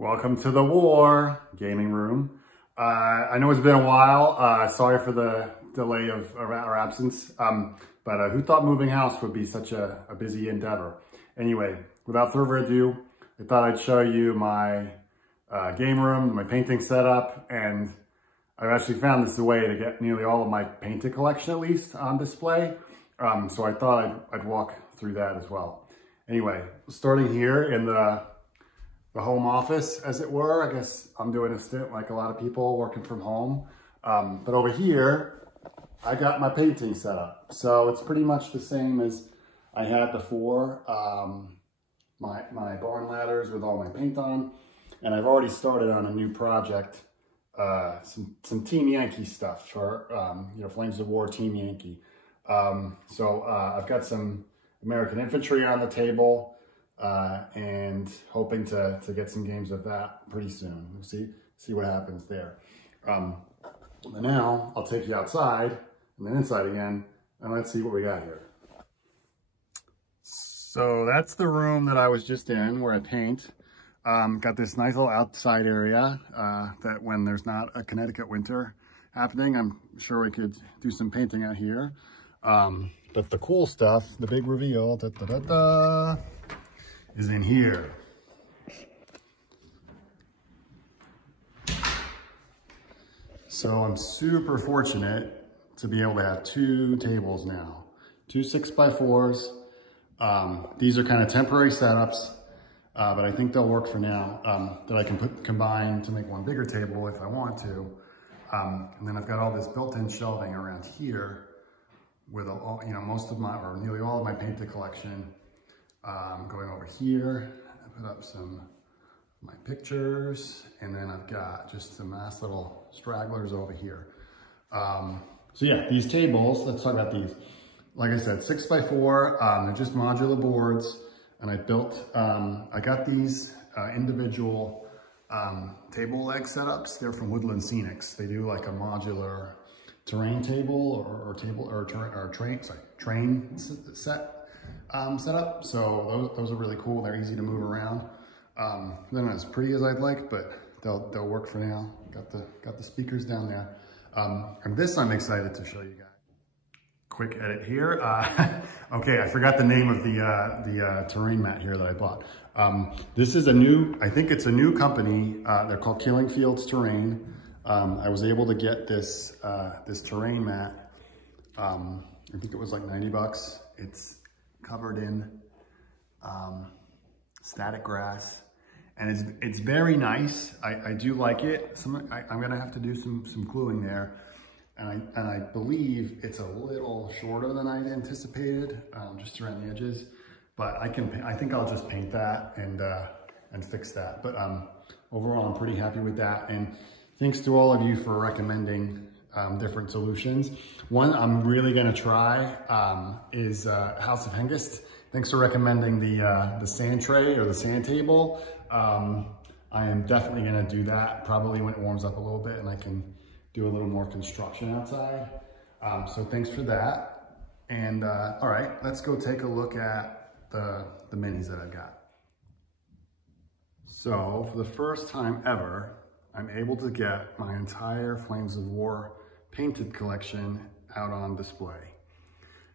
Welcome to the War Gaming Room. I know it's been a while. Sorry for the delay of our absence. But who thought moving house would be such a busy endeavor? Anyway, without further ado, I thought I'd show you my game room, my painting setup, and I've actually found this is a way to get nearly all of my painted collection at least on display. So I thought I'd walk through that as well. Anyway, starting here in the home office, as it were. I guess I'm doing a stint like a lot of people working from home. But over here, I got my painting set up. So it's pretty much the same as I had before. My barn ladders with all my paint on. And I've already started on a new project, some Team Yankee stuff for, Flames of War Team Yankee. So I've got some American infantry on the table. And hoping to get some games of that pretty soon. We'll see what happens there. But now I'll take you outside and then inside again, and let's see what we got here. So that's the room that I was just in where I paint. Got this nice little outside area that when there's not a Connecticut winter happening, I'm sure we could do some painting out here. But the cool stuff, the big reveal, is in here. So I'm super fortunate to be able to have two tables now. Two 6x4s. These are kind of temporary setups, but I think they'll work for now, that I can combine to make one bigger table if I want to. And then I've got all this built-in shelving around here with most of my, or nearly all of my painted collection. Going over here, I put up some of my pictures, and then I've got just some nice little stragglers over here. So yeah, these tables, let's talk about these. Like I said, 6x4, they're just modular boards, and I got these individual table leg setups. They're from Woodland Scenics. They do like a modular terrain table train set. Setup. So those are really cool. They're easy to move around. They're not as pretty as I'd like, but they'll work for now. Got the speakers down there. And this I'm excited to show you guys. Quick edit here. Okay, I forgot the name of the terrain mat here that I bought. This is I think it's a new company. They're called Killing Fields Terrain. I was able to get this terrain mat. I think it was like 90 bucks. It's covered in static grass, and it's very nice. I do like it. I'm gonna have to do some gluing there, and I believe it's a little shorter than I'd anticipated, just around the edges. But I think I'll just paint that and fix that. But overall, I'm pretty happy with that. And thanks to all of you for recommending different solutions. One I'm really gonna try is House of Hengist. Thanks for recommending the sand tray or the sand table. I am definitely gonna do that probably when it warms up a little bit and I can do a little more construction outside. So thanks for that. And all right, let's go take a look at the minis that I've got. So for the first time ever, I'm able to get my entire Flames of War painted collection out on display.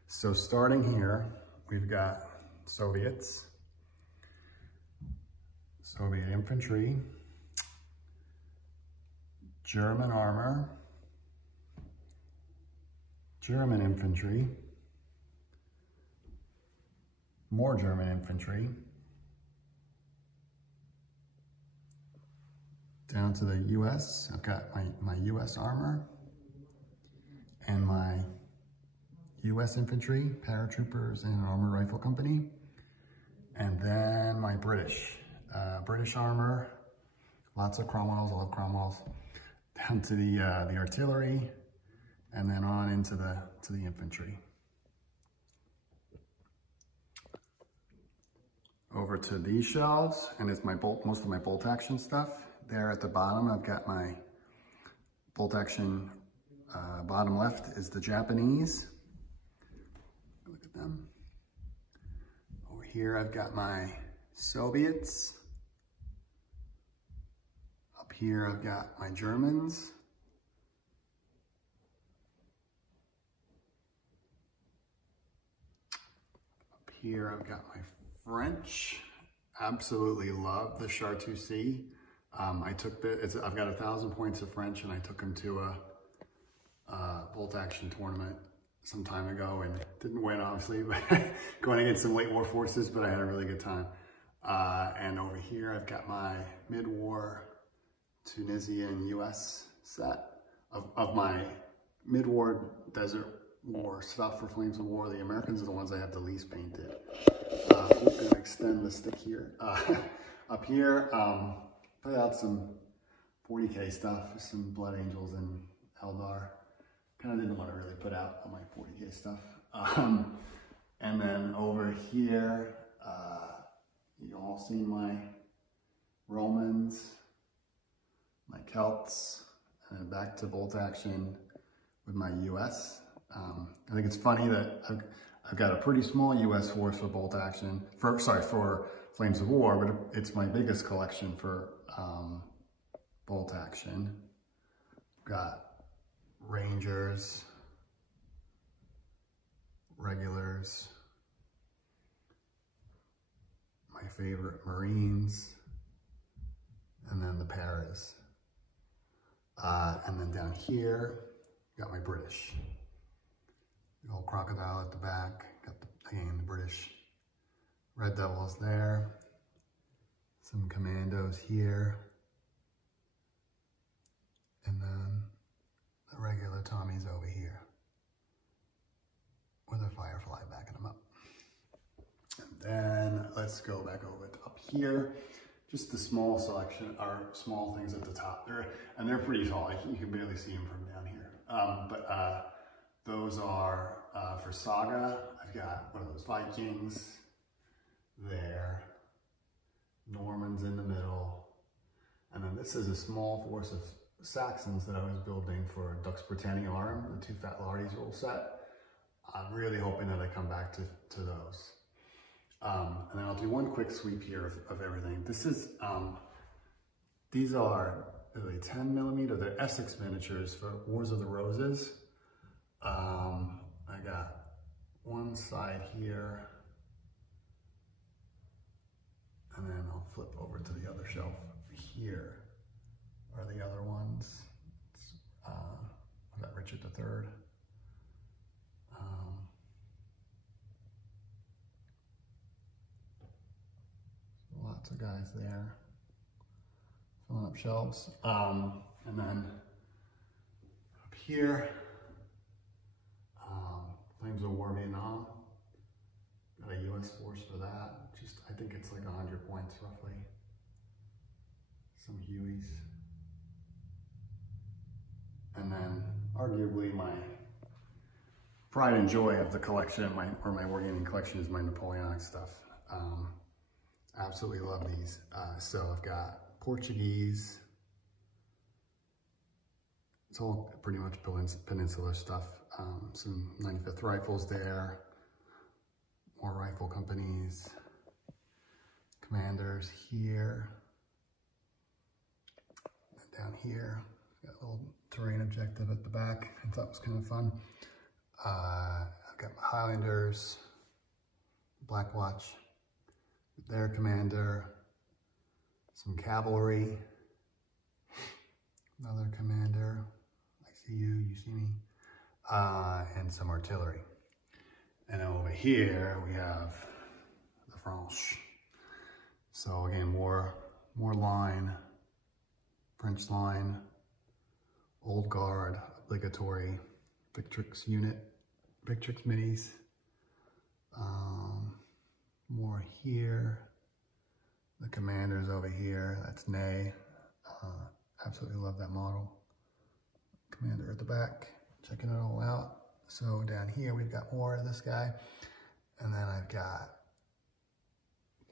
So starting here, we've got Soviet infantry, German armor, German infantry, more German infantry, down to the US. I've got my US armor and my US infantry, paratroopers, and an armor rifle company. And then my British armor, lots of Cromwells, I love Cromwells, down to the artillery, and then on into the infantry. Over to these shelves, and it's most of my bolt action stuff. There at the bottom, I've got my bolt action. Bottom left is the Japanese. Look at them. Over here, I've got my Soviets. here I've got my Germans. Up here I've got my French. Absolutely love the Chartreuse. I took I've got 1,000 points of French, and I took them to a bolt action tournament some time ago and didn't win, obviously, but going against some late war forces, but I had a really good time. And over here I've got my mid-war Tunisian US set of my mid-war Desert War stuff for Flames of War. The Americans are the ones I have the least painted. I'm going to extend the stick here. Up here, put out some 40K stuff, some Blood Angels and Eldar. Kind of didn't want to really put out all my 40K stuff. And then over here, you all seen my Romans, my Celts, and then back to bolt action with my US. I think it's funny that I've got a pretty small US force for bolt action, for Flames of War, but it's my biggest collection for bolt action. Got Rangers, regulars, my favorite Marines, and then the Paras. And then down here, got my British. The old crocodile at the back, got the British Red Devils there, some commandos here, and then the regular Tommies over here with a Firefly backing them up. And then let's go back over to up here. Just the small selection, or small things at the top. They're pretty tall. You can barely see them from down here. Those are for Saga. I've got one of those Vikings there, Normans in the middle, and then this is a small force of Saxons that I was building for Dux Britanniarum, the 2 Fat Lardies rule set. I'm really hoping that I come back to those. And then I'll do one quick sweep here of everything. This is, these are really 10mm, they're Essex miniatures for Wars of the Roses. I got one side here, and then I'll flip over to the other shelf. Here are the other ones. I've got Richard III. Lots of guys there, filling up shelves. And then up here, Flames of War Vietnam. Got a US force for that. I think it's like 100 points roughly. Some Hueys. And then arguably my pride and joy of the collection, my Wargaming collection, is my Napoleonic stuff. Absolutely love these. So I've got Portuguese. It's all pretty much peninsular stuff. Some 95th rifles there. More rifle companies. Commanders here. And down here, got a little terrain objective at the back. I thought it was kind of fun. I've got my Highlanders, Black Watch, their commander, some cavalry, another commander, I see you, you see me, and some artillery. And over here we have the French. So again, more line, French line, Old Guard, obligatory, Victrix unit, Victrix minis. More here. The commander's over here. That's Ney. Absolutely love that model. Commander at the back, checking it all out. So down here we've got more of this guy, and then I've got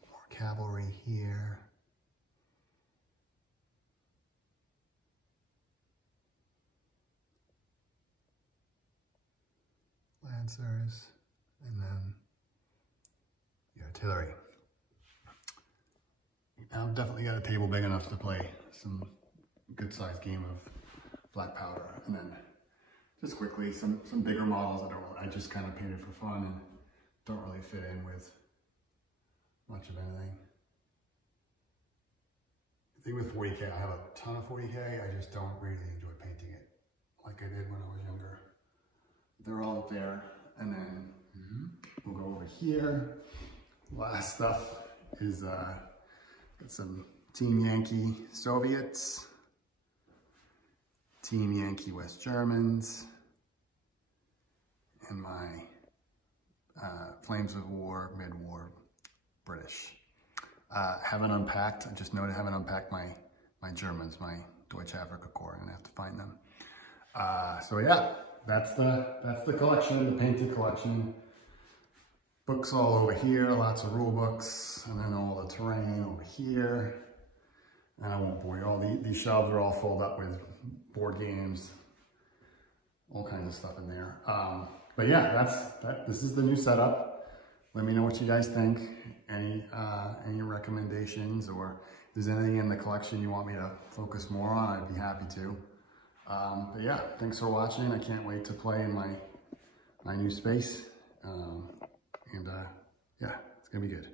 more cavalry here. Lancers, and then the artillery. I've definitely got a table big enough to play some good sized game of black powder. And then just quickly, some bigger models I just kind of painted for fun and don't really fit in with much of anything. The thing with 40K, I have a ton of 40K, I just don't really enjoy painting it like I did when I was younger. They're all up there, and then we'll go over here. Last stuff is got some Team Yankee Soviets, Team Yankee West Germans, and my Flames of War, mid-war British. Haven't unpacked, I just noted, haven't unpacked my Germans, my Deutsche Afrika Korps. I'm gonna have to find them. So yeah, that's the collection, the painted collection. Books all over here, lots of rule books, and then all the terrain over here. And I won't bore you, all these shelves are all filled up with board games, all kinds of stuff in there. But yeah, this is the new setup. Let me know what you guys think. Any recommendations, or if there's anything in the collection you want me to focus more on, I'd be happy to. But yeah, thanks for watching. I can't wait to play in my new space. Yeah, it's gonna be good.